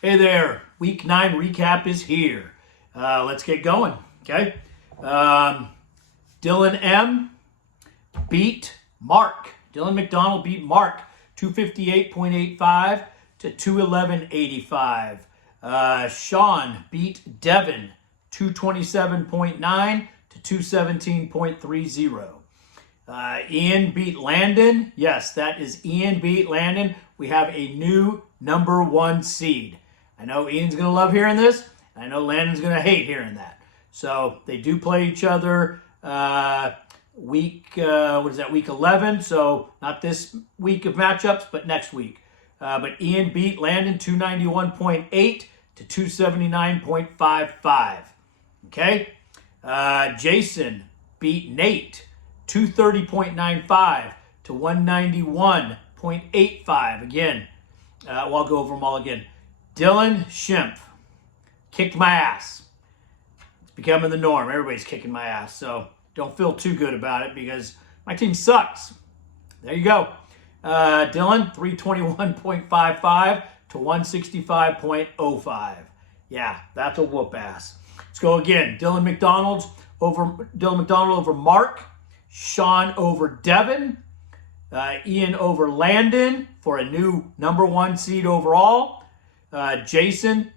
Hey there, Week 9 recap is here. Let's get going, okay? Dylan M. beat Mark. Dylan McDonald beat Mark 258.85 to 211.85. Sean beat Devin 227.9 to 217.30. Ian beat Landon. Yes, that is Ian beat Landon. We have a new number 1 seed. I know Ian's going to love hearing this, and I know Landon's going to hate hearing that. So they do play each other week 11. So not this week of matchups, but next week. But Ian beat Landon 291.8 to 279.55. Okay. Jason beat Nate 230.95 to 191.85. Again, I'll go over them all again. Dylan Schimpf kicked my ass. It's becoming the norm. Everybody's kicking my ass. So don't feel too good about it because my team sucks. There you go. Dylan, 321.55 to 165.05. Yeah, that's a whoop ass. Let's go again. Dylan McDonald over Mark. Sean over Devin. Ian over Landon for a new number 1 seed overall. Jason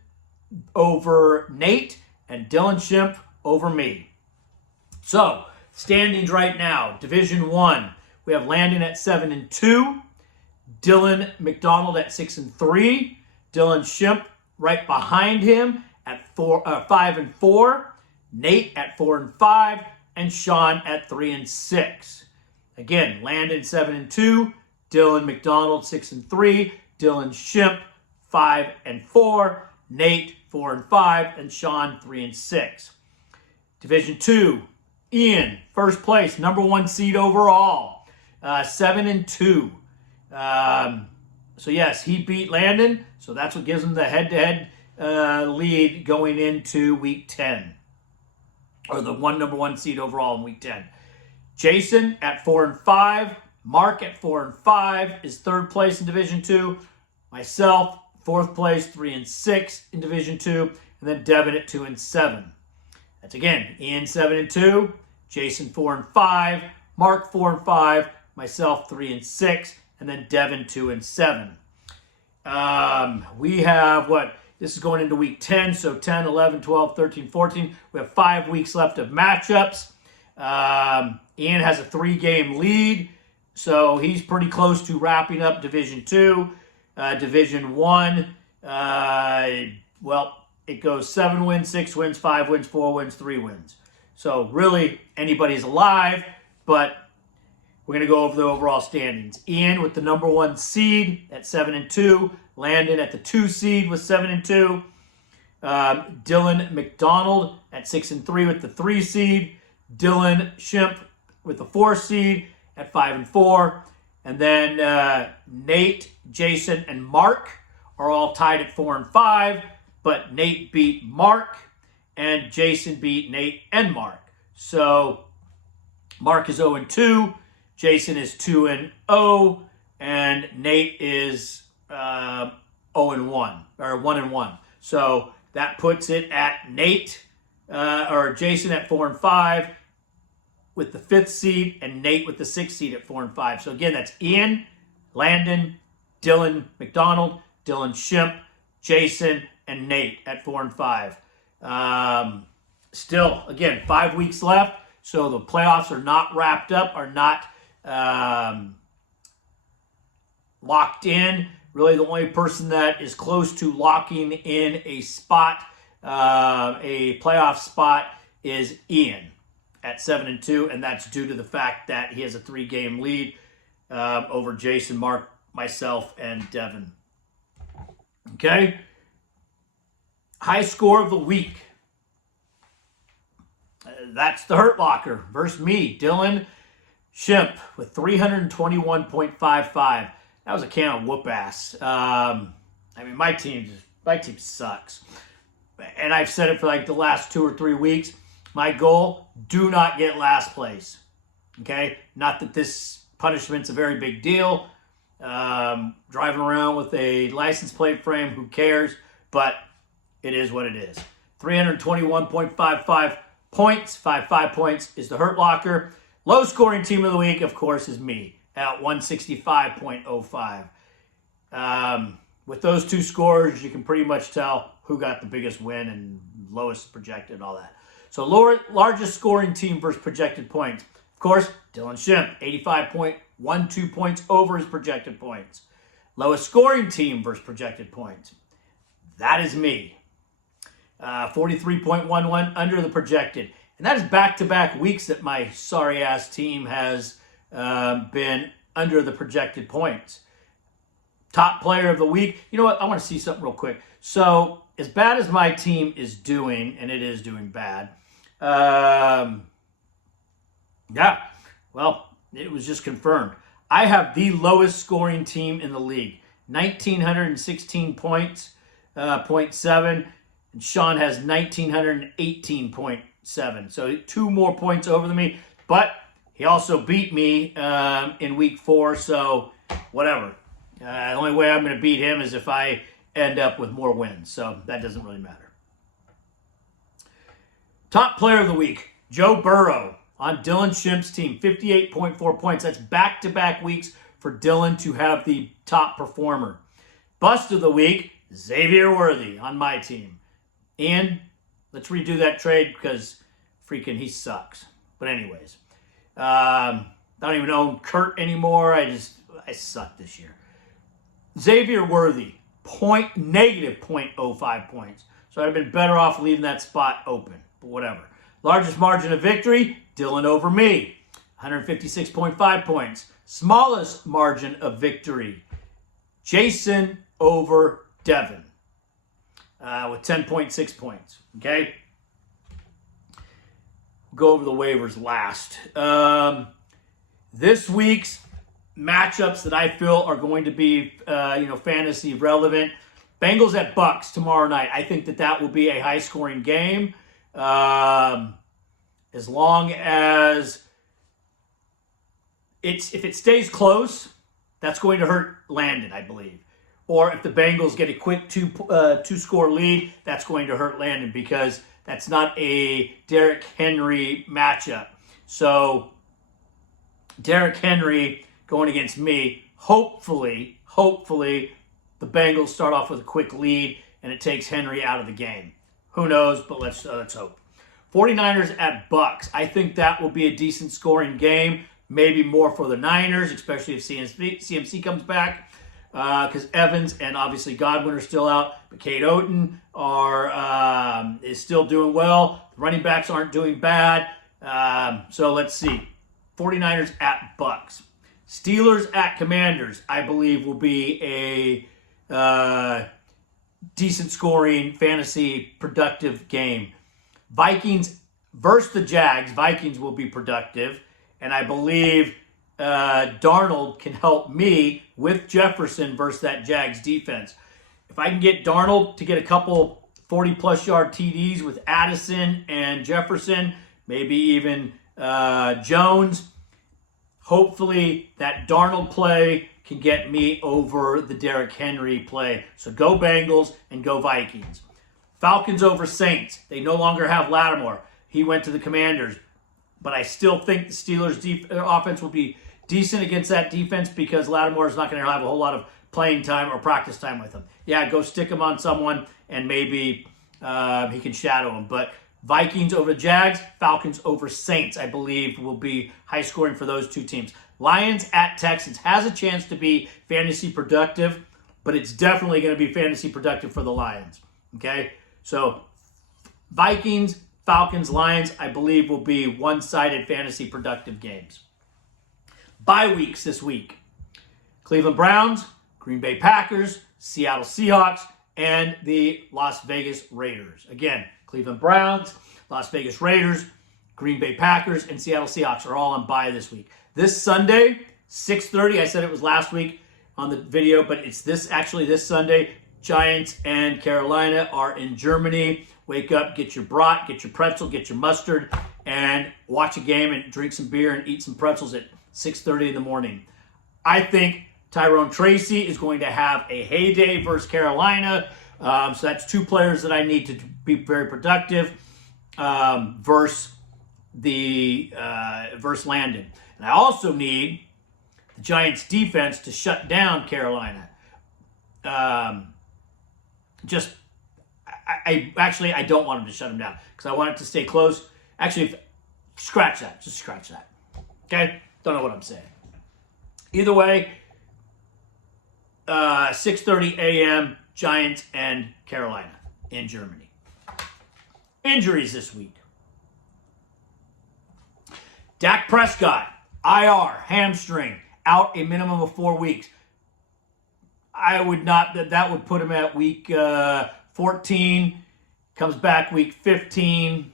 over Nate, and Dylan Schimpf over me. So, standings right now. Division 1, we have Landon at 7-2, Dylan McDonald at 6-3, Dylan Schimpf right behind him at 5-4, Nate at 4-5, and Sean at 3-6. Again, Landon 7-2, Dylan McDonald 6-3, Dylan Schimpf 5-4, Nate 4-5, and Sean 3-6. Division 2, Ian, first place, number 1 seed overall, 7-2. So yes, he beat Landon, so that's what gives him the head-to-head lead going into Week 10, or the number 1 seed overall in Week 10. Jason at 4-5, Mark at 4-5 is third place in Division 2. Myself, fourth place, 3-6 in Division 2, and then Devin at 2-7. That's again, Ian 7-2, Jason 4-5, Mark 4-5, myself 3-6, and then Devin 2-7. We have this is going into Week 10, so 10, 11, 12, 13, 14. We have 5 weeks left of matchups. Ian has a 3-game lead, so he's pretty close to wrapping up Division 2. Division 1, it goes 7 wins, 6 wins, 5 wins, 4 wins, 3 wins. So really, anybody's alive, but we're going to go over the overall standings. Ian with the number 1 seed at 7-2. Landon at the 2 seed with 7-2. Dylan McDonald at 6-3 with the 3 seed. Dylan Schimpf with the 4 seed at 5-4. And then Nate, Jason, and Mark are all tied at 4-5, but Nate beat Mark, and Jason beat Nate and Mark. So Mark is 0-2, Jason is 2-0, and Nate is 0-1, or 1-1. So that puts it at Jason at 4-5, with the 5th seed, and Nate with the 6th seed at 4-5. So again, that's Ian, Landon, Dylan McDonald, Dylan Schimpf, Jason, and Nate at 4-5. Still, again, 5 weeks left, so the playoffs are not wrapped up, are not locked in. Really, the only person that is close to locking in a spot, a playoff spot, is Ian at 7-2, and that's due to the fact that he has a 3-game lead over Jason, Mark, myself, and Devin. Okay? High score of the week. That's the Hurt Locker versus me, Dylan Schimpf, with 321.55. That was a can of whoop ass. My team sucks. And I've said it for like the last 2 or 3 weeks. My goal, do not get last place. Okay? Not that this punishment's a very big deal. Driving around with a license plate frame, who cares? but it is what it is. 321.55 points, 55 points is the Hurt Locker. Low scoring team of the week, of course, is me at 165.05. With those two scores, you can pretty much tell who got the biggest win and lowest projected and all that. So largest scoring team versus projected points. Of course, Dylan Shimp, 85.12 points over his projected points. Lowest scoring team versus projected points. That is me. 43.11 under the projected. And that is back-to-back weeks that my sorry-ass team has been under the projected points. Top player of the week. You know what? I want to see something real quick. So, as bad as my team is doing, and it is doing bad, yeah, well, it was just confirmed. I have the lowest scoring team in the league. 1,916 points, 0.7. And Sean has 1,918.7. So 2 more points over than me. But he also beat me in week 4. So whatever. The only way I'm going to beat him is if I end up with more wins. So that doesn't really matter. Top player of the week, Joe Burrow on Dylan Shimp's team. 58.4 points. That's back-to-back weeks for Dylan to have the top performer. Bust of the week, Xavier Worthy on my team. And let's redo that trade because freaking he sucks. But anyways, I don't even own Kurt anymore. I suck this year. Xavier Worthy, negative 0.05 points. So I'd have been better off leaving that spot open. But whatever. Largest margin of victory, Dylan over me. 156.5 points. Smallest margin of victory, Jason over Devin. With 10.6 points. Okay? Go over the waivers last. This week's matchups that I feel are going to be, fantasy relevant. Bengals at Bucks tomorrow night. I think that will be a high-scoring game. As long as if it stays close, that's going to hurt Landon, I believe. Or if the Bengals get a quick two-score lead, that's going to hurt Landon because that's not a Derrick Henry matchup. So Derrick Henry going against me, hopefully the Bengals start off with a quick lead and it takes Henry out of the game. Who knows, but let's hope. 49ers at Bucks. I think that will be a decent scoring game. Maybe more for the Niners, especially if CMC comes back. Because Evans and obviously Godwin are still out, but Cade Otton is still doing well. The running backs aren't doing bad. So let's see. 49ers at Bucks. Steelers at Commanders, I believe, will be a decent scoring, fantasy productive game. Vikings versus the Jags. Vikings will be productive. And I believe Darnold can help me with Jefferson versus that Jags defense. If I can get Darnold to get a couple 40-plus yard TDs with Addison and Jefferson, maybe even Jones, hopefully that Darnold play can get me over the Derrick Henry play. So go Bengals and go Vikings. Falcons over Saints. They no longer have Lattimore. He went to the Commanders. But I still think the Steelers' offense will be decent against that defense because Lattimore is not going to have a whole lot of playing time or practice time with him. Yeah, go stick him on someone and maybe he can shadow him. But Vikings over Jags, Falcons over Saints, I believe, will be high scoring for those two teams. Lions at Texans has a chance to be fantasy productive, but it's definitely going to be fantasy productive for the Lions. Okay? So Vikings, Falcons, Lions, I believe, will be one-sided fantasy productive games. Bye weeks this week. Cleveland Browns, Green Bay Packers, Seattle Seahawks, and the Las Vegas Raiders. Again, Cleveland Browns, Las Vegas Raiders, Green Bay Packers, and Seattle Seahawks are all on bye this week. This Sunday, 6:30, I said it was last week on the video, but it's this Sunday. Giants and Carolina are in Germany. Wake up, get your brat, get your pretzel, get your mustard, and watch a game and drink some beer and eat some pretzels at 6:30 in the morning. I think Tyrone Tracy is going to have a heyday versus Carolina. So that's two players that I need to be very productive versus Landon. And I also need the Giants defense to shut down Carolina. I don't want them to shut them down because I want it to stay close. Actually, scratch that. Just scratch that. Okay? Don't know what I'm saying. Either way, 6:30 a.m., Giants and Carolina in Germany. Injuries this week. Dak Prescott, IR, hamstring, out a minimum of 4 weeks. I would not, that would put him at week 14, comes back week 15.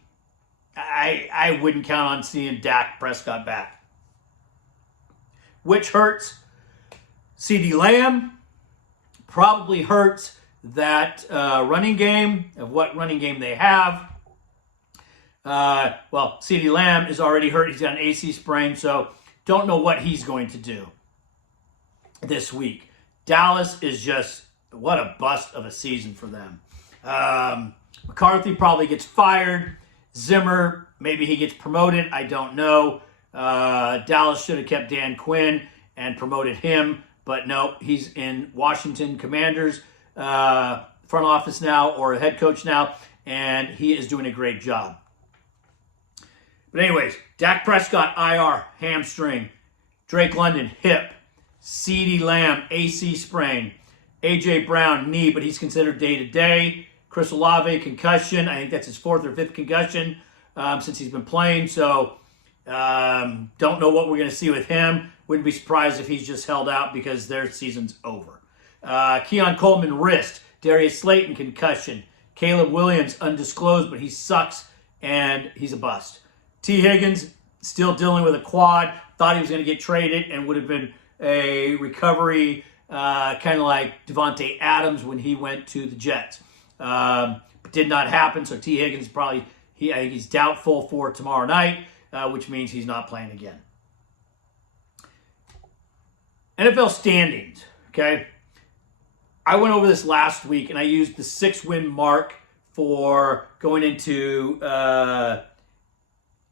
I wouldn't count on seeing Dak Prescott back. Which hurts? CeeDee Lamb probably hurts that running game, of what running game they have. Well, CeeDee Lamb is already hurt. He's got an AC sprain, so don't know what he's going to do this week. Dallas is just, what a bust of a season for them. McCarthy probably gets fired. Zimmer, maybe he gets promoted. I don't know. Dallas should have kept Dan Quinn and promoted him, but no, he's in Washington Commanders front office now, or a head coach now, and he is doing a great job. But anyways, Dak Prescott, IR, hamstring. Drake London, hip. CeeDee Lamb, AC sprain. A.J. Brown, knee, but he's considered day-to-day. Chris Olave, concussion. I think that's his 4th or 5th concussion since he's been playing. So don't know what we're going to see with him. Wouldn't be surprised if he's just held out because their season's over. Keon Coleman, wrist. Darius Slayton, concussion. Caleb Williams, undisclosed, but he sucks and he's a bust. T. Higgins, still dealing with a quad. Thought he was going to get traded and would have been a recovery, kind of like Devontae Adams when he went to the Jets. But did not happen, so T. Higgins I think he's doubtful for tomorrow night, which means he's not playing again. NFL standings, okay? I went over this last week, and I used the 6-win mark for going into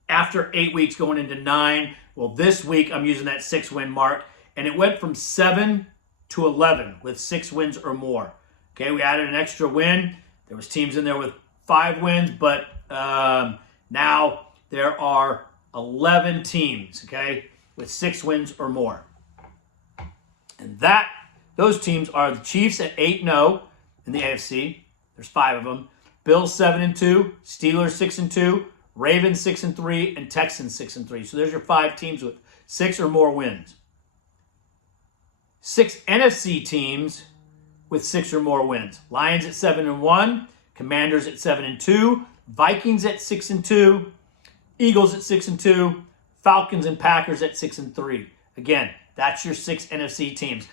after 8 weeks going into 9. Well, this week I'm using that 6-win mark, and it went from 7 to 11 with 6 wins or more. Okay, we added an extra win. There was teams in there with 5 wins, but now there are 11 teams, okay, with 6 wins or more. And those teams are the Chiefs at 8-0 in the AFC. There's 5 of them. Bills 7-2, Steelers 6-2, Ravens 6-3, and Texans 6-3. So there's your 5 teams with 6 or more wins. 6 NFC teams with 6 or more wins. Lions at 7-1, Commanders at 7-2, Vikings at 6-2, Eagles at 6-2, Falcons and Packers at 6-3. Again, that's your 6 NFC teams.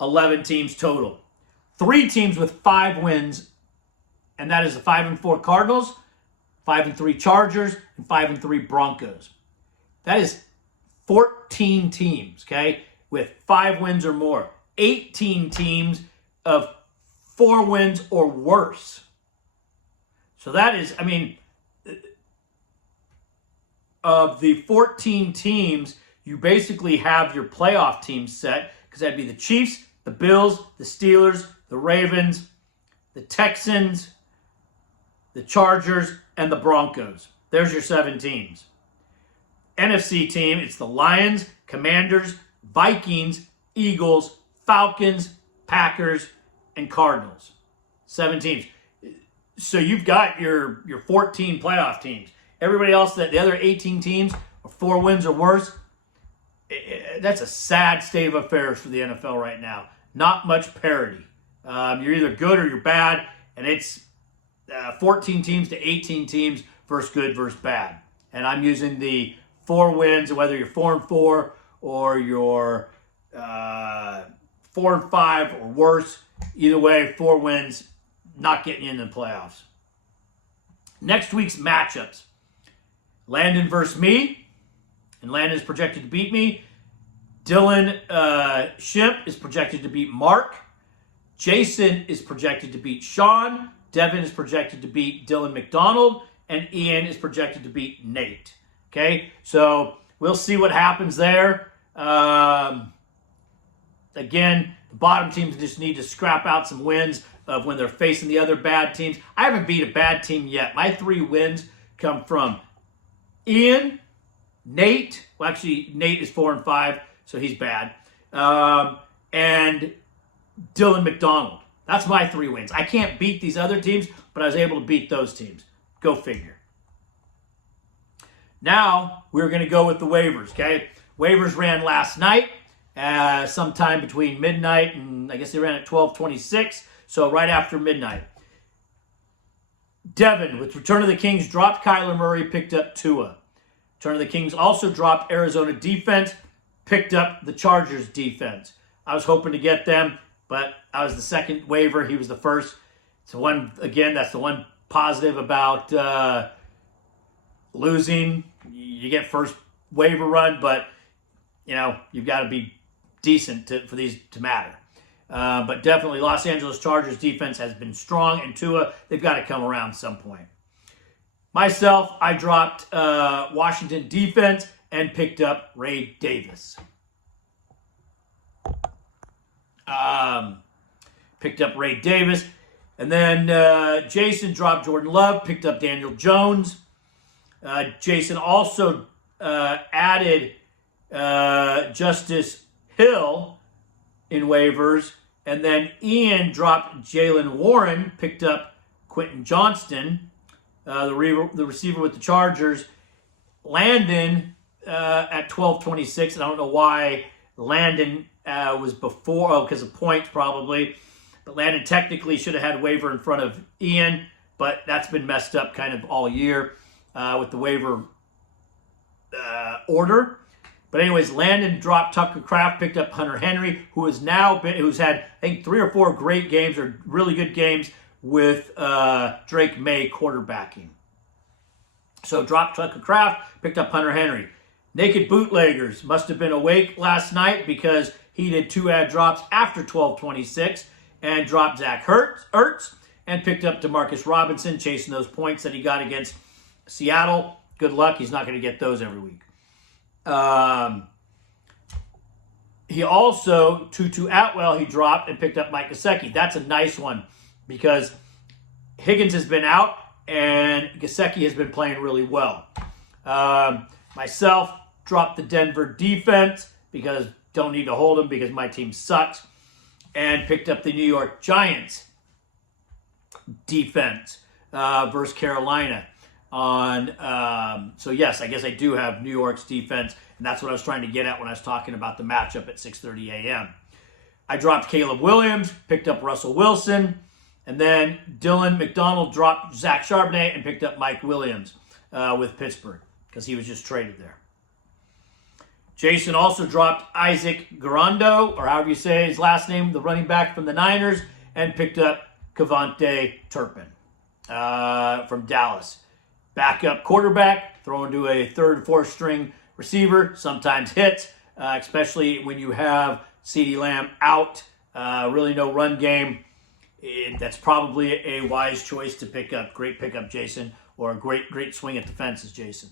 11 teams total. 3 teams with 5 wins, and that is the 5-4 Cardinals, 5-3 Chargers, and 5-3 Broncos. That is 14 teams, okay, with 5 wins or more. 18 teams of 4 wins or worse. So that is, I mean, of the 14 teams, you basically have your playoff teams set, because that'd be the Chiefs, the Bills, the Steelers, the Ravens, the Texans, the Chargers, and the Broncos. There's your 7 teams. NFC team, it's the Lions, Commanders, Vikings, Eagles, Falcons, Packers, and Cardinals. 7 teams. So you've got your 14 playoff teams. Everybody else, the other 18 teams, are 4 wins or worse. That's a sad state of affairs for the NFL right now. Not much parity. You're either good or you're bad, and it's 14 teams to 18 teams versus good versus bad. And I'm using the 4 wins, whether you're 4-4 or you're 4-5 or worse. Either way, 4 wins, not getting you into the playoffs. Next week's matchups. Landon versus me, and Landon is projected to beat me. Dylan Shimp is projected to beat Mark. Jason is projected to beat Sean. Devin is projected to beat Dylan McDonald. And Ian is projected to beat Nate. Okay, so we'll see what happens there. Again, the bottom teams just need to scrap out some wins of when they're facing the other bad teams. I haven't beat a bad team yet. My 3 wins come from Ian, Nate. Well, actually, Nate is 4-5, so he's bad. And Dylan McDonald. That's my 3 wins. I can't beat these other teams, but I was able to beat those teams. Go figure. Now, we're going to go with the waivers, okay? Waivers ran last night, sometime between midnight and I guess they ran at 12:26, so right after midnight. Devin, with Return of the Kings, dropped Kyler Murray, picked up Tua. Return of the Kings also dropped Arizona defense, picked up the Chargers defense. I was hoping to get them, but I was the second waiver. He was the first. So that's the one positive about losing. You get first waiver run, but you've got to be decent for these to matter. But definitely Los Angeles Chargers defense has been strong, and Tua, they've got to come around some point. Myself, I dropped Washington defense and picked up Ray Davis. And then Jason dropped Jordan Love, picked up Daniel Jones. Jason also added Justice Hill in waivers. And then Ian dropped Jalen Warren, picked up Quentin Johnston, the receiver with the Chargers. Landon at 12:26, and I don't know why Landon was before, because of points probably. But Landon technically should have had waiver in front of Ian, but that's been messed up kind of all year with the waiver order. But anyways, Landon dropped Tucker Kraft, picked up Hunter Henry, who's had, I think, 3 or 4 great games or really good games with Drake May quarterbacking. So dropped Tucker Kraft, picked up Hunter Henry. Naked Bootleggers must have been awake last night because he did 2 ad drops after 12:26 and dropped Zach Ertz and picked up DeMarcus Robinson, chasing those points that he got against Seattle. Good luck. He's not going to get those every week. He also, Tutu Atwell, he dropped and picked up Mike Gesicki. That's a nice one because Higgins has been out and Gesicki has been playing really well. Myself, dropped the Denver defense because don't need to hold him because my team sucks, and picked up the New York Giants defense versus Carolina. So yes, I guess I do have New York's defense, and that's what I was trying to get at when I was talking about the matchup at 6:30 a.m. I dropped Caleb Williams, picked up Russell Wilson, and then Dylan McDonald dropped Zach Charbonnet and picked up Mike Williams with Pittsburgh because he was just traded there. Jason also dropped Isaac Garando, or however you say his last name, the running back from the Niners, and picked up Kevontae Turpin from Dallas. Backup quarterback, thrown to a 3rd, 4th string receiver, sometimes hits, especially when you have CeeDee Lamb out, really no run game. That's probably a wise choice to pick up. Great pickup, Jason, or a great swing at the fences, Jason.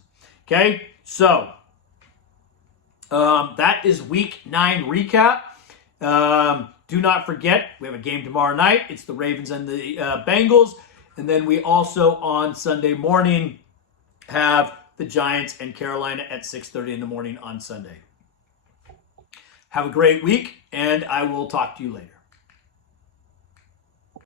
Okay, so that is Week 9 recap. Do not forget, we have a game tomorrow night. It's the Ravens and the Bengals. And then we also, on Sunday morning, have the Giants and Carolina at 6:30 in the morning on Sunday. Have a great week, and I will talk to you later.